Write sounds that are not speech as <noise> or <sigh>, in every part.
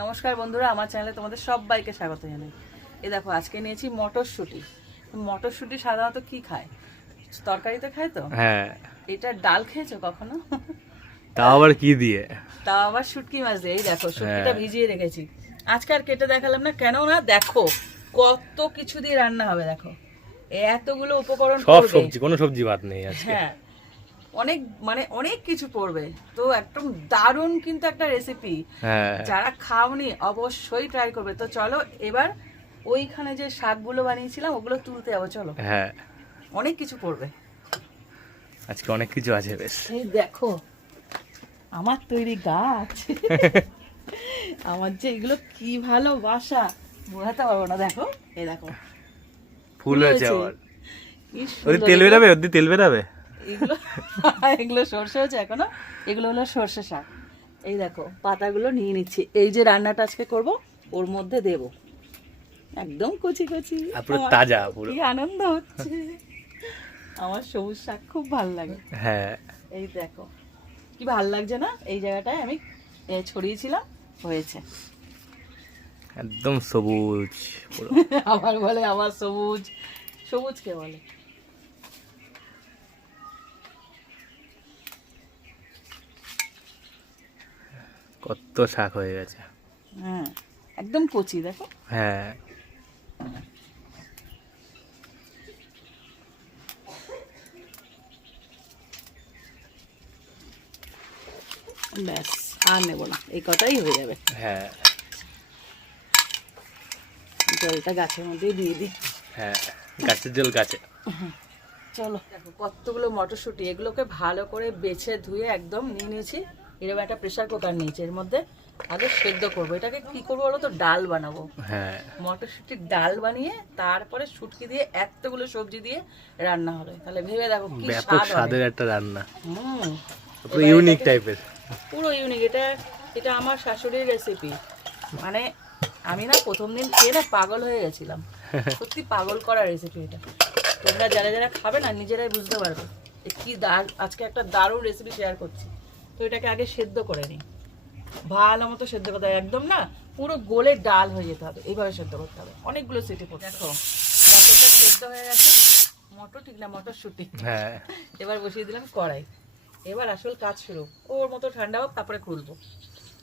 নমস্কার বন্ধুরা আমার চ্যানেলে তোমাদের সবাইকে স্বাগত জানাই। এই দেখো আজকে নিয়েছি মটরশুঁটি। মটরশুঁটি সাধারণত কি খায়? তরকারিতে খায় তো? হ্যাঁ। এটা ডাল খেয়েছো কখনো? তাও আবার কি দিয়ে? তাও আবার শুটকি মাছ দিয়ে। এই দেখো শুটকিটা হ্যাঁ। ভিজিয়ে রেখেছি। আজকে আর কেটে দেখালাম না কেন না দেখো কত কিছু দিয়ে রান্না হবে দেখো। এতগুলো উপকরণ সব সবজি কোনো সবজি বাদ নেই আজকে। হ্যাঁ অনেক মানে অনেক কিছু পড়বে। তো একদম দারুণ কিন্তু একটা রেসিপি হ্যাঁ। যারা খাওনি অবশ্যই ট্রাই করবে। তো চলো এবার ওইখানে যে শাকগুলো বানিয়েছিলাম ওগুলো তুলতে যাব চলো। হ্যাঁ। অনেক কিছু পড়বে। আজকে অনেক কিছু আছে বেশ। এই দেখো আমার তৈরি গাছ। <laughs> আমার যে এগুলো কি ভালোবাসা বোঝাতে পারব না দেখো এই দেখো। ফুল হয়েছে। আবার। তেল বেরাবে? তেল বেরাবে? এগুলো <laughs> এগুলো সর্ষে হচ্ছে এখনও? এগুলো হলো সর্ষে শাক। এই দেখো পাতাগুলো নিয়ে নিচ্ছি। এই যে রান্নাটা আজকে করব ওর মধ্যে দেব। একদম কচি কচি। পুরো তাজা পুরো। কি আনন্দ হচ্ছে। আমার সবুজ শাক খুব ভালো লাগে। হ্যাঁ। এই দেখো কি ভালো লাগছে না? এই জায়গাটায় আমি এ, ছড়িয়েছিলাম হয়েছে। একদম সবুজ <laughs> আবার বলে আবার সবুজ। সবুজ কে বলে। কত শাক হয়ে গেছে। হ্যাঁ একদম কচি দেখো। হ্যাঁ। ব্যাস আর নেব না এই কটাই হয়ে যাবে। হ্যাঁ। জলটা গাছের মধ্যেই দিয়ে দিই। হ্যাঁ গাছের জল গাছে। চলো। দেখো কতগুলো মটরশুঁটি এগুলোকে ভালো করে বেছে ধুয়ে একদম নিয়ে নিয়েছি। এরকম একটা প্রেশার কুকার নিয়েছি এর মধ্যে আগে সেদ্ধ করব। এটাকে কি করব বলো তো? ডাল বানাবো। হ্যাঁ। মটরশুঁটির ডাল বানিয়ে তারপরে শুটকি দিয়ে এতগুলো সবজি দিয়ে রান্না হবে। তাহলে ভেবে দেখো কি ব্যাপক স্বাদের একটা রান্না। হুম। পুরো ইউনিক টাইপের পুরো ইউনিক এটা এটা আমার শাশুড়ির রেসিপি মানে আমি না প্রথম দিন খেয়ে না পাগল হয়ে গেছিলাম। <laughs> সত্যি পাগল করা রেসিপি এটা। তোমরা যারা যারা খাবে না নিজেরাই বুঝতে পারবে কি দার আজকে একটা দারুণ রেসিপি শেয়ার করছি। তো এটাকে আগে সেদ্ধ করে নিই। ভালো মতো সেদ্ধ করতে হবে একদম না পুরো গোলে ডাল হয়ে যেতে হবে এইভাবে সেদ্ধ করতে হবে। অনেকগুলো সিটি পড়ে দেখো মটরটা সেদ্ধ হয়ে গেছে মটর ঠিক না মটরশুঁটি। হ্যাঁ। এবার বসিয়ে দিলাম কড়াই। এবার আসল কাজ শুরু ওর মতো ঠান্ডা হোক তারপরে খুলবো।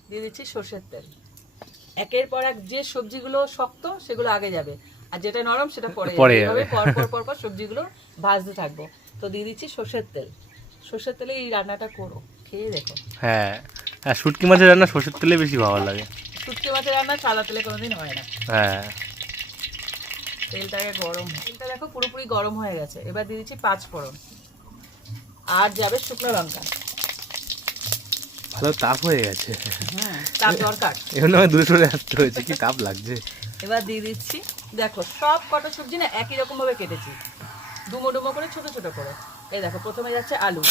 দিয়ে দিচ্ছি সর্ষের তেল। একের পর এক যে সবজিগুলো শক্ত সেগুলো আগে যাবে। আর যেটা নরম সেটা পরে যাবে। পর পর পর পর সবজিগুলো ভাজতে থাকব। তো দিয়ে দিচ্ছি সর্ষের তেল। সর্ষের তেলে এই রান্নাটা করো। খেয়ে দেখো। হ্যাঁ। আর শুটকি মাছের রান্না সর্ষের তেলে বেশি ভালো লাগে। শুটকি মাছের রান্না সাদা তেলে কোনোদিন হয় না। হ্যাঁ। তেলটাকে গরম তেলটা দেখো পুরোপুরি গরম হয়ে গেছে। এবার দিয়ে দিচ্ছি পাঁচ ফোড়ন। আর যাবে শুকনো লঙ্কা। ভালো তাপ হয়ে গেছে। হুম তার দরকার। এখন আমার দূরে সরে আসতে হয়েছে কি তাপ লাগছে। এবার দিয়ে দিচ্ছি দেখো সব কটা সবজি না একই রকম ভাবে কেটেছি। ডুমো ডুমো করে ছোট ছোট করে। এই দেখো প্রথমে যাচ্ছে আলু।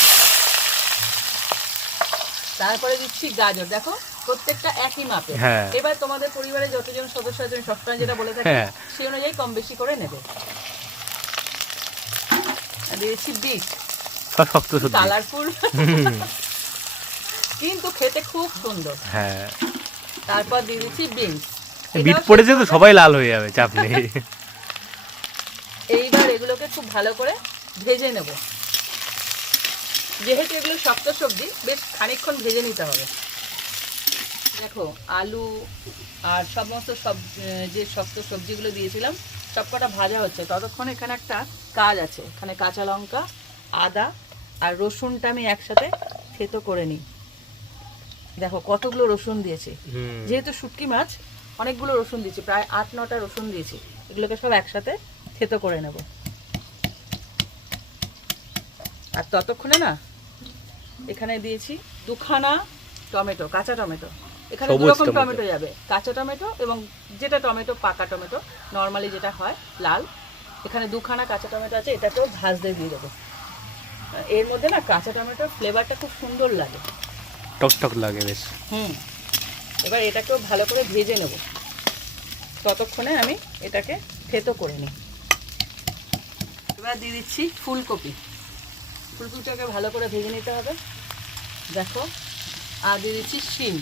তারপরে দিচ্ছি গাজর। দেখো প্রত্যেকটা একই মাপে হ্যাঁ। এবার তোমাদের পরিবারে যতজন সদস্য আছে সবসময় যেটা বলে থাকি হ্যাঁ। সেই অনুযায়ী কম বেশি করে নেবে। আর দিয়ে দিচ্ছি বিট শক্ত কালারফুল কিন্তু খেতে খুব সুন্দর। হ্যাঁ। তারপর দিয়ে দিচ্ছি বিনস। বিট পড়েছে তো সবাই লাল হয়ে যাবে চাপ নেই। এইবার এগুলোকে খুব ভালো করে ভেজে নেব। যেহেতু এগুলো শক্ত সবজি বেশ খানিকক্ষণ ভেজে নিতে হবে। দেখো আলু আর সমস্ত সব যে শক্ত সবজিগুলো দিয়েছিলাম সবকটা ভাজা হচ্ছে। ততক্ষণ এখানে একটা কাজ আছে। এখানে কাঁচা লঙ্কা আদা আর রসুনটা আমি একসাথে থেতো করে নিই। দেখো কতগুলো রসুন দিয়েছি। যেহেতু শুটকি মাছ অনেকগুলো রসুন দিয়েছি প্রায় আট নটা রসুন দিয়েছি। এগুলোকে সব একসাথে থেতো করে নেব। আর ততক্ষণে না এখানে দিয়েছি দুখানা টমেটো কাঁচা টমেটো। এখানে দু রকম টমেটো। যাবে। কাঁচা টমেটো এবং যেটা টমেটো পাকা টমেটো নর্মালি যেটা হয় লাল। এখানে দুখানা কাঁচা টমেটো আছে এটাকেও ভাজতে দিয়ে দেবো। এর মধ্যে না কাঁচা টমেটোর ফ্লেভারটা খুব সুন্দর লাগে। টক টক লাগে বেশ। হুম। এবার এটাকেও ভালো করে ভেজে নেব। ততক্ষণে আমি এটাকে থেতো করে নিই। এবার দিয়ে দিচ্ছি ফুলকপি। ফুলকপিটাকে ভালো করে ভেজে নিতে হবে। দেখো আর দিয়ে দিচ্ছি শিম।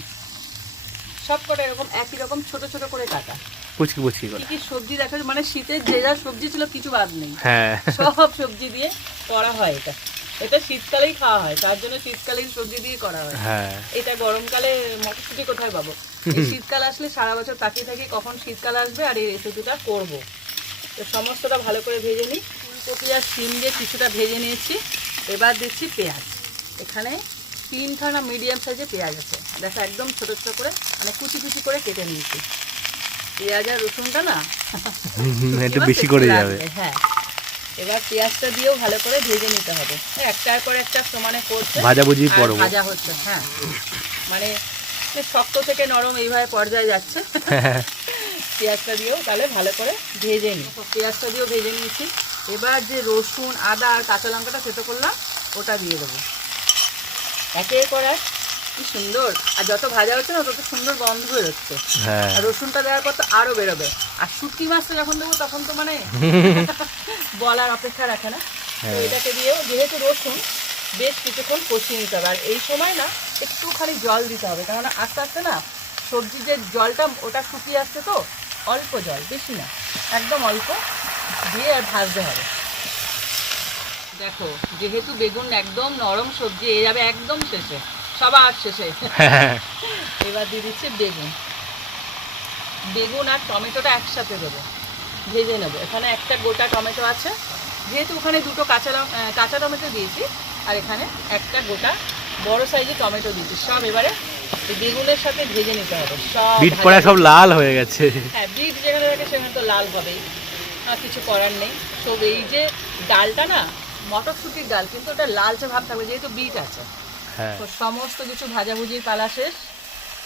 সব কটা এরকম একই রকম ছোট ছোট করে কাটা। কুচকি কুচকি করে। কি সবজি দেখা মানে শীতের যে যা সবজি ছিল কিছু বাদ নেই। হ্যাঁ। সব সবজি দিয়ে করা হয় এটা। এটা শীতকালেই খাওয়া হয় তার জন্য শীতকালীন সবজি দিয়ে করা হয়। হ্যাঁ। এটা গরমকালে মটরশুঁটি কোথায় পাবো? শীতকাল আসলে সারা বছর তাকিয়ে থাকি কখন শীতকাল আসবে আর এই রেসিপিটা করব। তো সমস্তটা ভালো করে ভেজে নিই। ফুলকপি আর সিম দিয়ে কিছুটা ভেজে নিয়েছি। এবার দিচ্ছি পেঁয়াজ। এখানে তিন তিনখানা মিডিয়াম সাইজে পেঁয়াজ আছে। দেখো একদম ছোটো ছোটো করে মানে কুচি কুচি করে কেটে নিয়েছি। পেঁয়াজ আর রসুনটা না? একটু বেশি করে যাবে। হ্যাঁ। এবার পেঁয়াজটা দিয়েও ভালো করে ভেজে নিতে হবে। একটার পর একটা সমানে করছে ভাজাভুজি পরব ভাজা হচ্ছে হ্যাঁ। মানে মানে শক্ত থেকে নরম এইভাবে পর্যায়ে যাচ্ছে। পেঁয়াজটা দিয়েও তাহলে ভালো করে ভেজে নিই। পেঁয়াজটা দিয়েও ভেজে নিয়েছি। এবার যে রসুন আদা আর কাঁচা লঙ্কাটা সেটা করলাম ওটা দিয়ে দেবো। একের পর এক কি সুন্দর। আর যত ভাজা হচ্ছে না তত সুন্দর গন্ধ বেরোচ্ছে হ্যাঁ। আর রসুনটা দেওয়ার পর তো আরও বেরোবে। আর শুটকি মাছটা যখন দেবো তখন তো মানে <laughs> বলার অপেক্ষা রাখে না। তো হ্যাঁ। এটাকে দিয়েও যেহেতু রসুন বেশ কিছুক্ষণ কষিয়ে নিতে হবে। আর এই সময় না একটুখানি জল দিতে হবে। কেননা আস্তে আস্তে না সবজির যে জলটা ওটা শুকিয়ে আসছে তো অল্প জল বেশি না। একদম অল্প। দিয়ে আর ভাজতে হবে। দেখো যেহেতু বেগুন একদম নরম সবজি এ যাবে একদম শেষে সবার শেষে। <laughs> এবার দিয়ে দিচ্ছি বেগুন। বেগুন আর টমেটোটা একসাথে দেবো ভেজে নেব। এখানে একটা গোটা টমেটো আছে যেহেতু ওখানে দুটো কাঁচা কাঁচা টমেটো দিয়েছি আর এখানে একটা গোটা বড় সাইজের টমেটো দিয়েছি। সব এবারে বেগুনের সাথে ভেজে নিতে হবে। সব বিট করা সব লাল হয়ে গেছে। হ্যাঁ বিট যেখানে থাকে সেখানে তো লাল হবেই। আর কিছু করার নেই। সব এই যে ডালটা না মটরশুঁটির ডাল কিন্তু ওটা লালচে ভাব থাকবে যেহেতু বিট আছে। হ্যাঁ। তো সমস্ত কিছু ভাজাভুজির পালা শেষ।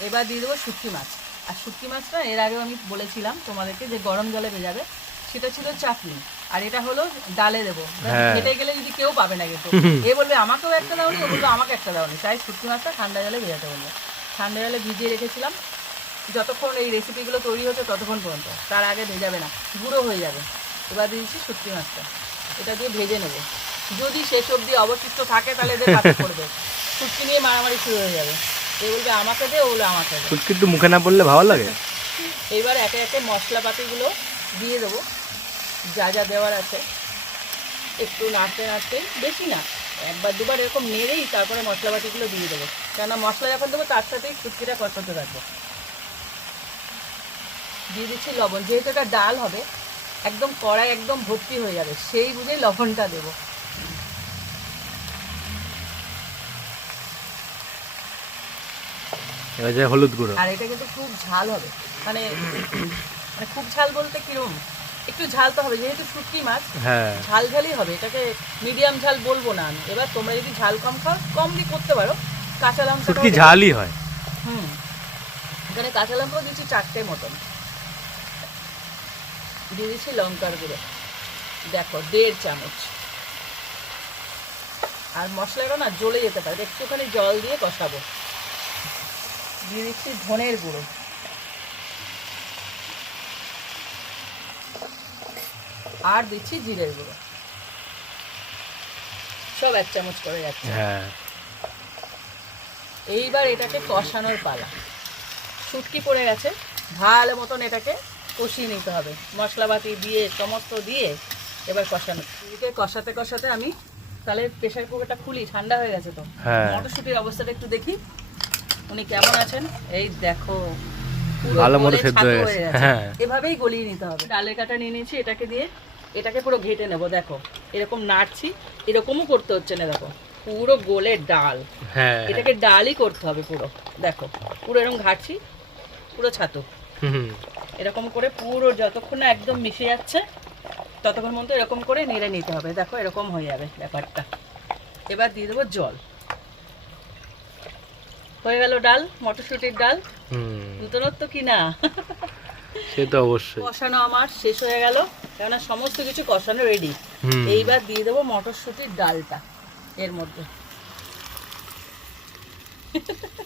এবার দিয়ে দেবো শুটকি মাছ। আর শুটকি মাছটা এর আগেও আমি বলেছিলাম তোমাদেরকে যে গরম জলে ভেজাবে সেটা ছিল চাটনি। আর এটা হলো ডালে দেবো। হ্যাঁ। ঘেটে গেলে যদি কেউ পাবে না কিন্তু। এ বলবে আমাকেও একটা দাওনি ও বলবে আমাকে একটা দাওনি। তাই শুটকি মাছটা ঠান্ডা জলে ভেজাতে বলবে ঠান্ডা জলে ভিজিয়ে রেখেছিলাম। যতক্ষণ এই রেসিপিগুলো তৈরি হচ্ছে ততক্ষণ পর্যন্ত। তার আগে ভেজাবে না। গুঁড়ো হয়ে যাবে। এবার দিয়েছি শুটকি মাছটা। এটা দিয়ে ভেজে নেব। যদি শেষ অবধি অবশিষ্ট থাকে তাহলে এদের পাতে <laughs> পড়বে। শুটকি নিয়ে মারামারি শুরু হয়ে যাবে। এ বলবে আমাকে দে ও বলবে আমাকে দে। শুটকি একটু মুখে না পড়লে ভালো লাগে? এইবার একে একে মশলাপাতিগুলো দিয়ে দেবো। যা যা দেওয়ার আছে। একটু নাড়তে নাড়তে বেশি না একবার দুবার এরকম নেড়েই তারপরে মশলাপাতিগুলো দিয়ে দেবো। কেননা মশলা যখন দেবো তার সাথেই শুটকিটা কষাতে রাখব দিয়ে দিচ্ছি লবণ। যেহেতু এটা ডাল হবে একদম কড়াই একদম ভর্তি হয়ে যাবে সেই বুঝেই লবণটা দেবো। হলুদ গুঁড়ো। আর এটা কিন্তু খুব ঝাল হবে। মানে মানে খুব ঝাল বলতে কিরম? একটু ঝাল তো হবে যেহেতু শুটকি মাছ হ্যাঁ। ঝাল ঝালই হবে। এটাকে মিডিয়াম ঝাল বলব না আমি। এবার তোমরা যদি ঝাল কম খাও কম দিয়ে করতে পারো। কাঁচা লঙ্কা শুটকি ঝালই হয়। হুম। এখানে কাঁচা লঙ্কাও দিচ্ছি চারটে মতন। দিয়ে দিচ্ছি লঙ্কার গুঁড়ো। দেখো দেড় চামচ। আর মশলাটা না জ্বলে যেতে পারে একটুখানি জল দিয়ে কষাবো। দিয়ে দিচ্ছি ধনের গুঁড়ো। আর দিচ্ছি জিরের গুঁড়ো। সব এক চামচ করে যাচ্ছে। হ্যাঁ। এইবার এটাকে কষানোর পালা। শুটকি পড়ে গেছে ভালো মতন এটাকে কষিয়ে নিতে হবে। মশলাপাতি দিয়ে সমস্ত দিয়ে এবার কষানো। এদিকে কষাতে কষাতে আমি তাহলে প্রেশার কুকারটা খুলি ঠান্ডা হয়ে গেছে তো। হ্যাঁ। মটরশুটির অবস্থাটা একটু দেখি। উনি কেমন আছেন? এই দেখো ভালো মতো সেদ্ধ হয়ে গেছে। হ্যাঁ। এভাবেই গলিয়ে নিতে হবে। ডালের কাটা নিয়ে নিয়েছি এটাকে দিয়ে এটাকে পুরো ঘেটে নেব দেখো। এরকম নাড়ছি এরকমও করতে হচ্ছে না দেখো। পুরো গোলে ডাল। হ্যাঁ। এটাকে ডালই করতে হবে পুরো। দেখো পুরো এরকম ঘাটছি পুরো ছাতু। হুম। এরকম করে পুরো যতক্ষণ না একদম মিশে যাচ্ছে ততক্ষণ পর্যন্ত এরকম করে নেড়ে নিতে হবে। দেখো এরকম হয়ে যাবে ব্যাপারটা। এবার দিয়ে দেবো জল। হয়ে গেল ডাল মটরশুঁটির ডাল। নতুনত্ব কি না? সে তো অবশ্যই। কষানো আমার শেষ হয়ে গেল। কেননা সমস্ত কিছু কষানো রেডি এইবার দিয়ে দেবো মটরশুঁটির ডালটা এর মধ্যে।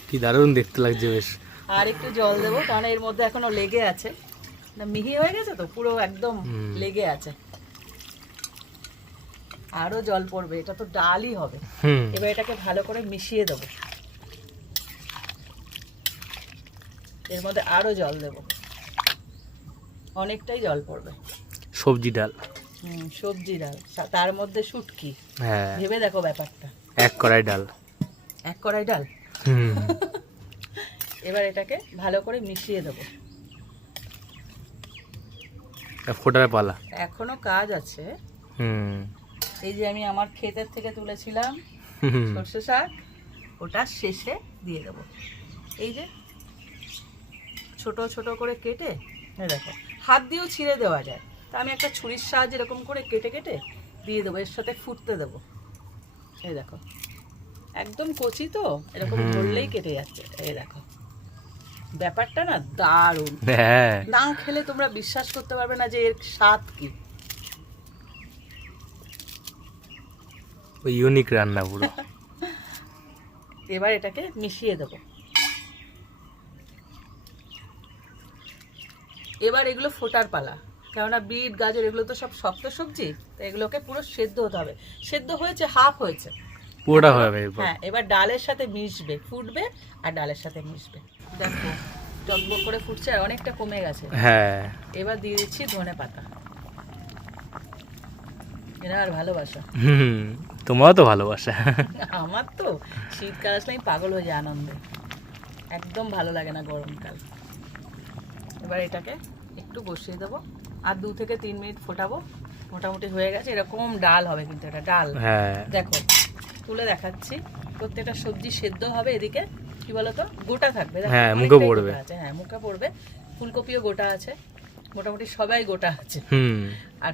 কি দারুণ দেখতে লাগছে বেশ। আর একটু জল দেবো কারণ এর মধ্যে এখনও লেগে আছে। না মিহি হয়ে গেছে তো পুরো একদম লেগে আছে। আরও জল পড়বে এটা তো ডালই হবে। এবার এটাকে ভালো করে মিশিয়ে দেবো। এর মধ্যে আরও জল দেব। অনেকটাই জল পড়বে। সবজি ডাল। হুম সবজি ডাল। তার মধ্যে শুটকি। হ্যাঁ। ভেবে দেখো ব্যাপারটা। এক কড়াই ডাল। এক কড়াই ডাল? হুম। <laughs> এবার এটাকে ভালো করে মিশিয়ে দেবো। ফোটার পালা। এখনও কাজ আছে। হুম। এই যে আমি আমার ক্ষেতের থেকে তুলেছিলাম সর্ষে শাক ওটা শেষে দিয়ে দেবো। এই যে ছোট ছোট করে কেটে দেখো হাত দিয়েও ছিঁড়ে দেওয়া যায়। তা আমি একটা ছুরির সাহায্যে এরকম করে কেটে কেটে দিয়ে দেবো এর সাথে ফুটতে দেবো। এই দেখো একদম কচি তো এরকম। ধরলেই কেটে যাচ্ছে। এই দেখো ব্যাপারটা না দারুণ। হ্যাঁ। না খেলে তোমরা বিশ্বাস করতে পারবে না যে এর স্বাদ কি। ওই ইউনিক রান্না পুরো। <laughs> এবার এটাকে মিশিয়ে দেবো। এবার এগুলো ফোটার পালা। কেননা বিট গাজর এগুলো তো সব শক্ত সবজি তো এগুলোকে পুরো সেদ্ধ হতে হবে। সেদ্ধ হয়েছে হাফ হয়েছে। পুরোটা হবে হ্যাঁ এবার ডালের সাথে মিশবে ফুটবে আর ডালের সাথে মিশবে। দেখো টকবক করে ফুটছে আর অনেকটা কমে গেছে। হ্যাঁ। এবার দিয়ে দিচ্ছি ধনে পাতা। এরা আর ভালোবাসা। হুম তোমারও তো ভালোবাসা। আমার তো শীতকাল আসলে আমি পাগল হয়ে যায় আনন্দে। একদম ভালো লাগে না গরমকাল। এবার এটাকে একটু বসিয়ে দেবো। আর দু থেকে তিন মিনিট ফোটাবো। মোটামুটি হয়ে গেছে এরকম ডাল হবে কিন্তু এটা ডাল। হ্যাঁ। দেখো তুলে দেখাচ্ছি। প্রত্যেকটা সবজি সেদ্ধ হবে এদিকে কি বলতো? গোটা থাকবে। হ্যাঁ, মুখে পড়বে। হ্যাঁ মুখে পড়বে। ফুলকপিও গোটা আছে মোটামুটি সবাই গোটা আছে। হুম। আর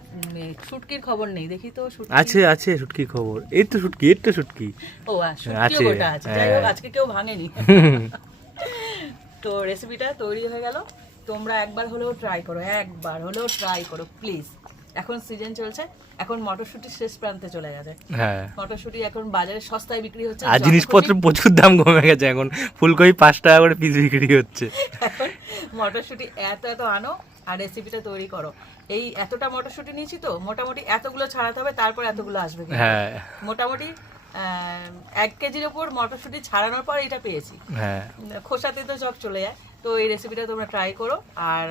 শুটকির খবর নেই দেখি তো আছে আছে শুটকি খবর। এই তো শুটকি এই তো শুটকি। ও আছে, গোটা আছে। যাই হোক হ্যাঁ। আজকে কেউ ভাঙেনি। <laughs> তো রেসিপিটা তৈরি হয়ে গেল। তোমরা একবার হলেও ট্রাই করো একবার হলেও ট্রাই করো প্লিজ এখন সিজন চলছে এখন মটরশুটি শেষ প্রান্তে চলে গেছে। হ্যাঁ। মটরশুটি এখন বাজারে সস্তায় বিক্রি হচ্ছে আর জিনিসপত্র প্রচুর দাম কমে গেছে এখন ফুলকপি পাঁচ টাকা করে পিস বিক্রি হচ্ছে। এখন মটরশুটি এত এত আনো আর রেসিপিটা তৈরি করো। এই এতটা মটরশুটি নিয়েছি তো মোটামুটি এতগুলো ছাড়াতে হবে তারপর এতগুলো আসবে হ্যাঁ। মোটামুটি এক কেজির উপর মটরশুটি ছাড়ানোর পর এটা পেয়েছি। হ্যাঁ। খোসাতে তো সব চলে যায় তো এই রেসিপিটা তোমরা ট্রাই করো আর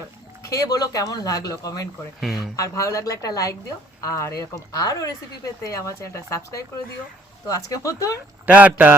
খেয়ে বলো কেমন লাগল কমেন্ট করে। আর ভালো লাগলে একটা লাইক দিও। আর এরকম আরও রেসিপি পেতে আমার চ্যানেলটা সাবস্ক্রাইব করে দিও। তো আজকে মতন। টাটা।